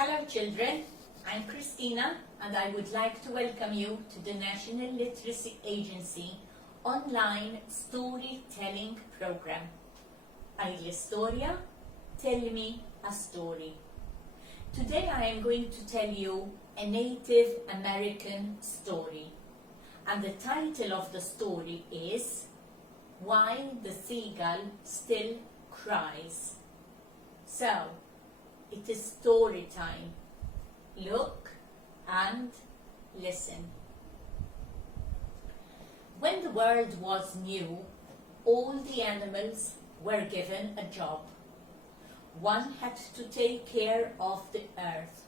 Hello children, I'm Christina and I would like to welcome you to the National Literacy Agency online storytelling program. Għidli Storja, tell me a story. Today I am going to tell you a Native American story, and the title of the story is Why the Seagull Still Cries. So, it is story time. Look and listen. When the world was new, all the animals were given a job. One had to take care of the earth.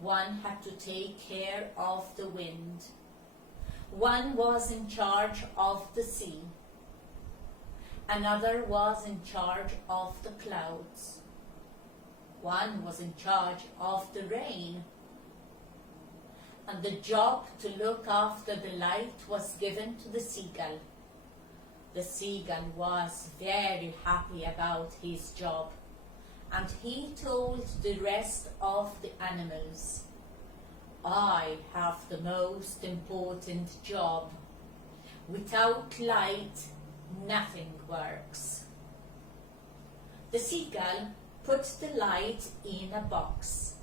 One had to take care of the wind. One was in charge of the sea. Another was in charge of the clouds. One was in charge of the rain. And the job to look after the light was given to the seagull. The seagull was very happy about his job, and he told the rest of the animals, I have the most important job. Without light, nothing works. The seagull put the light in a box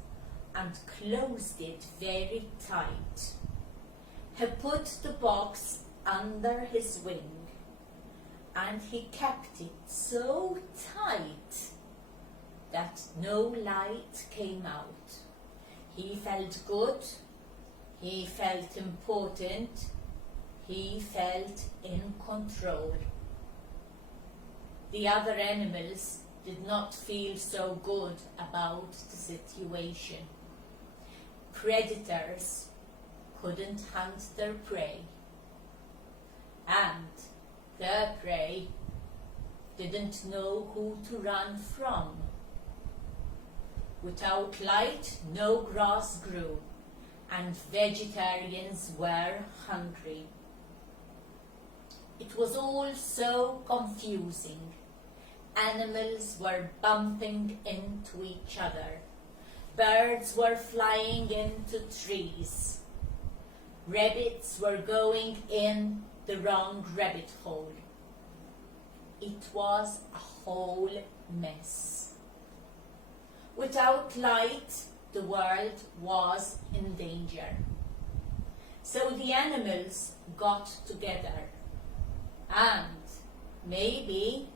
and closed it very tight. He put the box under his wing and he kept it so tight that no light came out. He felt good, he felt important, he felt in control. The other animals did not feel so good about the situation. Predators couldn't hunt their prey, and their prey didn't know who to run from. Without light, no grass grew, and vegetarians were hungry. It was all so confusing. Animals were bumping into each other. Birds were flying into trees. Rabbits were going in the wrong rabbit hole. It was a whole mess. Without light, the world was in danger. So the animals got together, and maybe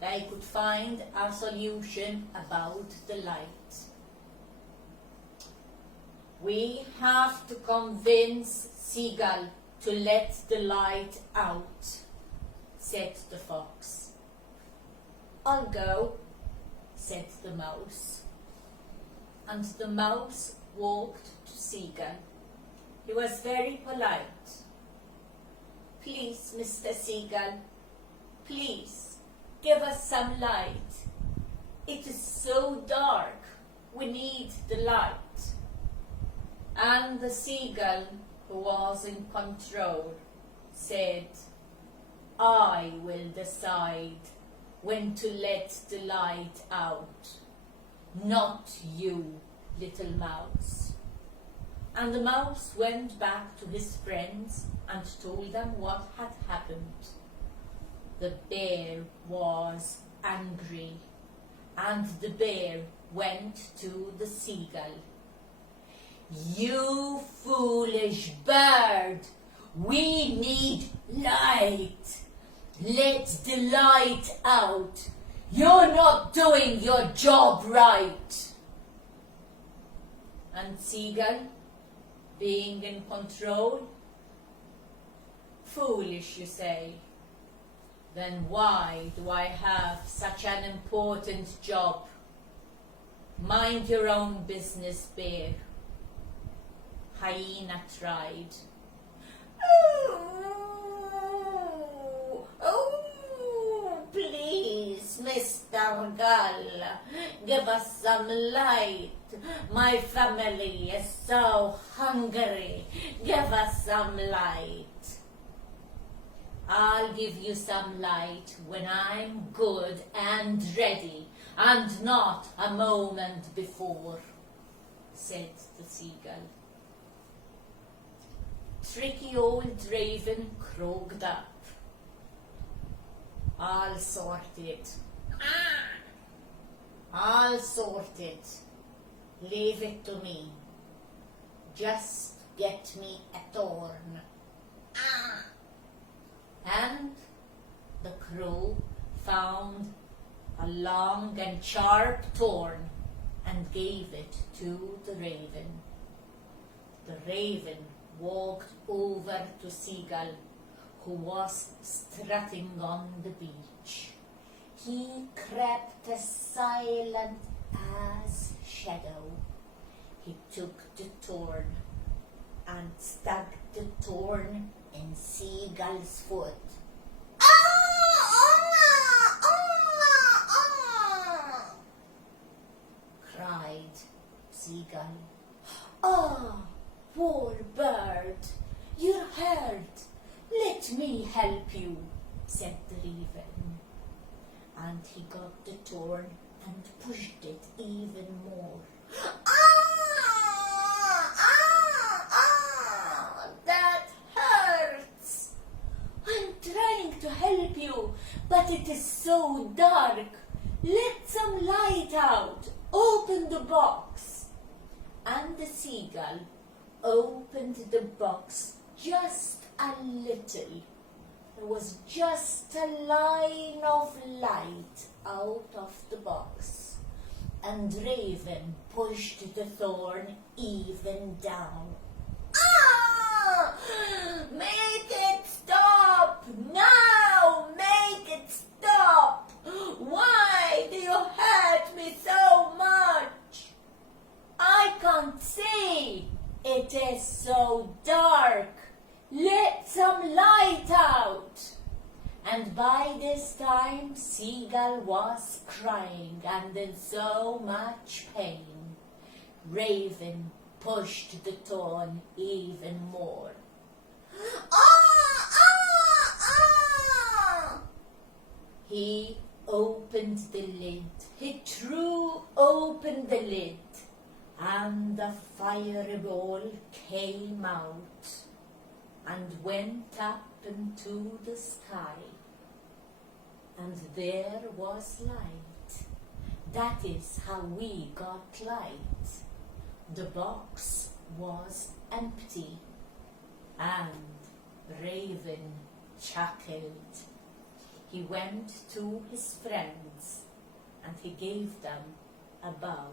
they could find a solution about the light. We have to convince Seagull to let the light out, said the fox. I'll go, said the mouse. And the mouse walked to Seagull. He was very polite. Please, Mr. Seagull, please, give us some light. It is so dark. We need the light. And the seagull, who was in control, said, I will decide when to let the light out, not you, little mouse. And the mouse went back to his friends and told them what had happened. The bear was angry, and the bear went to the seagull. You foolish bird, we need light. Let the light out. You're not doing your job right. And Seagull, being in control, foolish, you say. Then why do I have such an important job? Mind your own business, bear. Hyena tried. Oh, please, Mr. Gull, give us some light. My family is so hungry. Give us some light. I'll give you some light when I'm good and ready, and not a moment before. said the Seagull. Tricky old Raven croaked up. I'll sort it. I'll sort it. Leave it to me. Just get me a thorn. And the crow found a long and sharp thorn and gave it to the Raven. The Raven walked over to Seagull, who was strutting on the beach. He crept as silent as shadow. He took the thorn and stuck the thorn in Seagull's foot. Cried Seagull. "Ah, poor bird, you're hurt. Let me help you," said the Raven. And he got the thorn and pushed it even more. That hurts. I'm trying to help you, but it is so dark. Let some light out. Open the box. And the Seagull opened the box just a little. There was just a line of light out of the box. And Raven pushed the thorn even down. Make it stop! Now make it stop! Why do you hurt me so much? I can't see. It is so dark. Let some light out. And by this time, Seagull was crying and in so much pain. Raven pushed the thorn even more. He opened the lid. He threw open the lid, and the fireball came out and went up into the sky. And there was light. That is how we got light. The box was empty, and Raven chuckled. He went to his friends and he gave them a bow.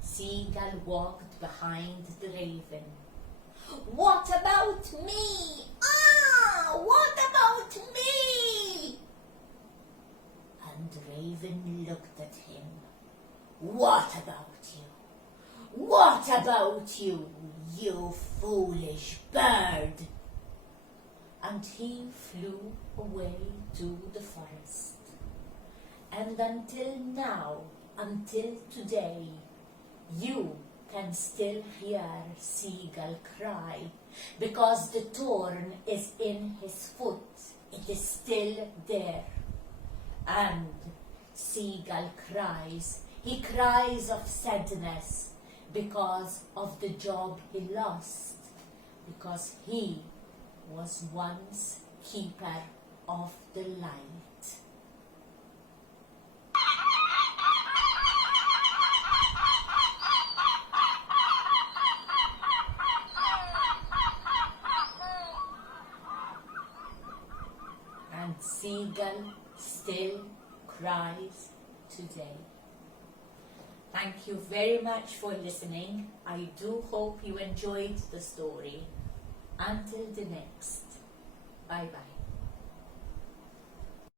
Seagull walked behind the Raven. "What about me? What about me?" And Raven looked at him. "What about you? What about you, you foolish bird?" And he flew away to the forest. And until now, until today, you can still hear Seagull cry, because the thorn is in his foot. It is still there. And Seagull cries. He cries of sadness because of the job he lost, because he was once keeper of the light. And Seagull still cries today. Thank you very much for listening. I do hope you enjoyed the story. Until the next. Bye-bye.